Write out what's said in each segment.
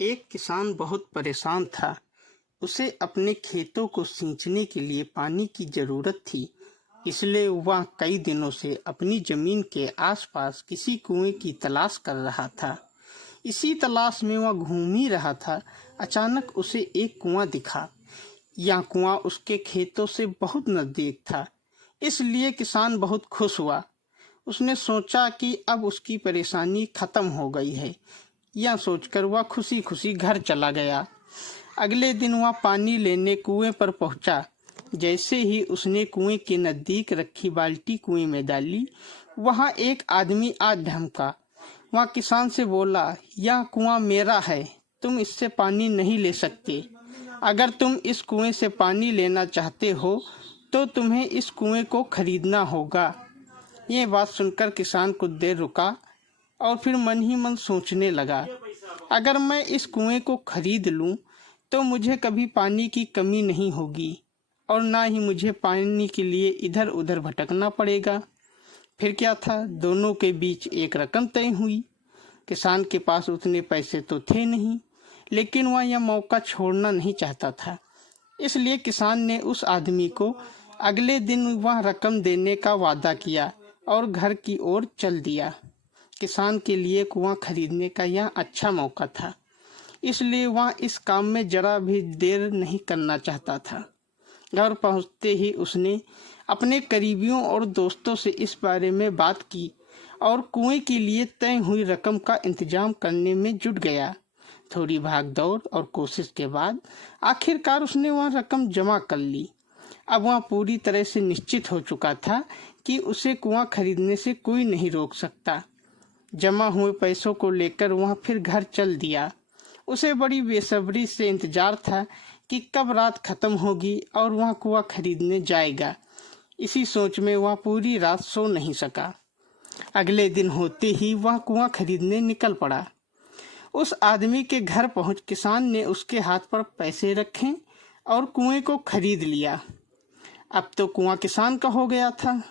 एक किसान बहुत परेशान था। उसे अपने खेतों को सींचने के लिए पानी की जरूरत थी, इसलिए वह कई दिनों से अपनी जमीन के आसपास किसी कुएं की तलाश कर रहा था। इसी तलाश में वह घूम ही रहा था। अचानक उसे एक कुआं दिखा। यह कुआं उसके खेतों से बहुत नजदीक था, इसलिए किसान बहुत खुश हुआ। उसने सोचा कि अब उसकी परेशानी खत्म हो गई है। यह सोचकर वह खुशी खुशी घर चला गया। अगले दिन वह पानी लेने कुएं पर पहुंचा। जैसे ही उसने कुएं के नजदीक रखी बाल्टी कुएं में डाली, वहां एक आदमी आ ढमका। वह किसान से बोला, यह कुआं मेरा है, तुम इससे पानी नहीं ले सकते। अगर तुम इस कुएं से पानी लेना चाहते हो तो तुम्हें इस कुएं को खरीदना होगा। ये बात सुनकर किसान कुछ देर रुका और फिर मन ही मन सोचने लगा, अगर मैं इस कुएं को खरीद लूं तो मुझे कभी पानी की कमी नहीं होगी और ना ही मुझे पानी के लिए इधर उधर भटकना पड़ेगा। फिर क्या था, दोनों के बीच एक रकम तय हुई। किसान के पास उतने पैसे तो थे नहीं, लेकिन वह यह मौका छोड़ना नहीं चाहता था। इसलिए किसान ने उस आदमी को अगले दिन वह रकम देने का वादा किया और घर की ओर चल दिया। किसान के लिए कुआं खरीदने का यह अच्छा मौका था, इसलिए वह इस काम में जरा भी देर नहीं करना चाहता था। घर पहुंचते ही उसने अपने करीबियों और दोस्तों से इस बारे में बात की और कुएं के लिए तय हुई रकम का इंतजाम करने में जुट गया। थोड़ी भागदौड़ और कोशिश के बाद आखिरकार उसने वह रकम जमा कर ली। अब वह पूरी तरह से निश्चित हो चुका था कि उसे कुआं खरीदने से कोई नहीं रोक सकता। जमा हुए पैसों को लेकर वह फिर घर चल दिया। उसे बड़ी बेसब्री से इंतजार था कि कब रात खत्म होगी और वह कुआं खरीदने जाएगा। इसी सोच में वह पूरी रात सो नहीं सका। अगले दिन होते ही वह कुआं खरीदने निकल पड़ा। उस आदमी के घर पहुंच किसान ने उसके हाथ पर पैसे रखे और कुएं को खरीद लिया। अब तो कुआं किसान का हो गया था,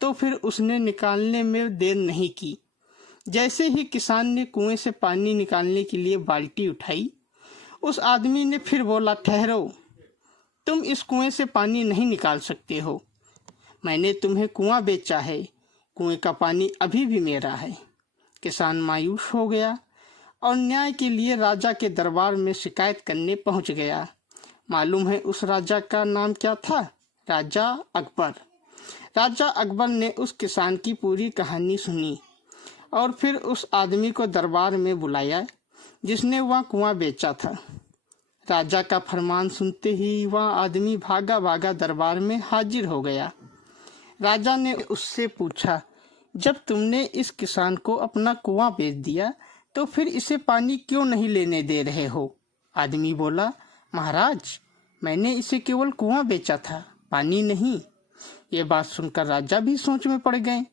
तो फिर उसने निकालने में देर नहीं की। जैसे ही किसान ने कुएं से पानी निकालने के लिए बाल्टी उठाई, उस आदमी ने फिर बोला, ठहरो, तुम इस कुएं से पानी नहीं निकाल सकते हो। मैंने तुम्हें कुआं बेचा है, कुएं का पानी अभी भी मेरा है। किसान मायूस हो गया और न्याय के लिए राजा के दरबार में शिकायत करने पहुंच गया। मालूम है उस राजा का नाम क्या था? राजा अकबर। राजा अकबर ने उस किसान की पूरी कहानी सुनी और फिर उस आदमी को दरबार में बुलाया जिसने वह कुआं बेचा था। राजा का फरमान सुनते ही वह आदमी भागा भागा दरबार में हाजिर हो गया। राजा ने उससे पूछा, जब तुमने इस किसान को अपना कुआं बेच दिया तो फिर इसे पानी क्यों नहीं लेने दे रहे हो? आदमी बोला, महाराज, मैंने इसे केवल कुआं बेचा था, पानी नहीं। ये बात सुनकर राजा भी सोच में पड़ गए।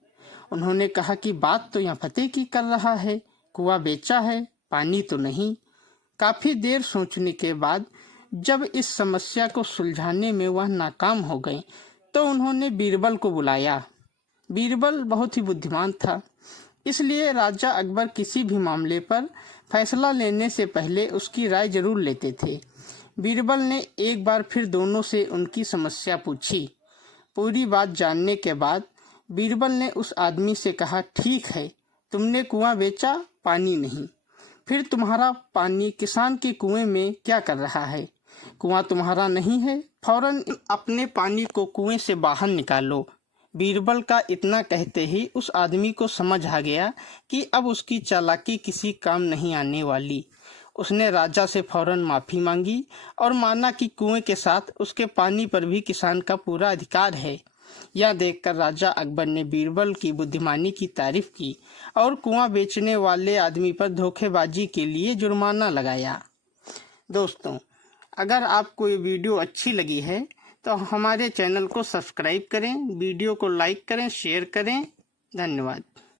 उन्होंने कहा कि बात तो यहाँ फतेह की कर रहा है, कुआं बेचा है, पानी तो नहीं। काफी देर सोचने के बाद जब इस समस्या को सुलझाने में वह नाकाम हो गए तो उन्होंने बीरबल को बुलाया। बीरबल बहुत ही बुद्धिमान था, इसलिए राजा अकबर किसी भी मामले पर फैसला लेने से पहले उसकी राय जरूर लेते थे। बीरबल ने एक बार फिर दोनों से उनकी समस्या पूछी। पूरी बात जानने के बाद बीरबल ने उस आदमी से कहा, ठीक है, तुमने कुआं बेचा, पानी नहीं, फिर तुम्हारा पानी किसान के कुएं में क्या कर रहा है? कुआं तुम्हारा नहीं है, फौरन अपने पानी को कुएं से बाहर निकालो। बीरबल का इतना कहते ही उस आदमी को समझ आ गया कि अब उसकी चालाकी किसी काम नहीं आने वाली। उसने राजा से फौरन माफी मांगी और माना कि कुएं के साथ उसके पानी पर भी किसान का पूरा अधिकार है। यह देखकर राजा अकबर ने बीरबल की बुद्धिमानी की तारीफ की और कुआं बेचने वाले आदमी पर धोखेबाजी के लिए जुर्माना लगाया। दोस्तों, अगर आपको ये वीडियो अच्छी लगी है तो हमारे चैनल को सब्सक्राइब करें, वीडियो को लाइक करें, शेयर करें। धन्यवाद।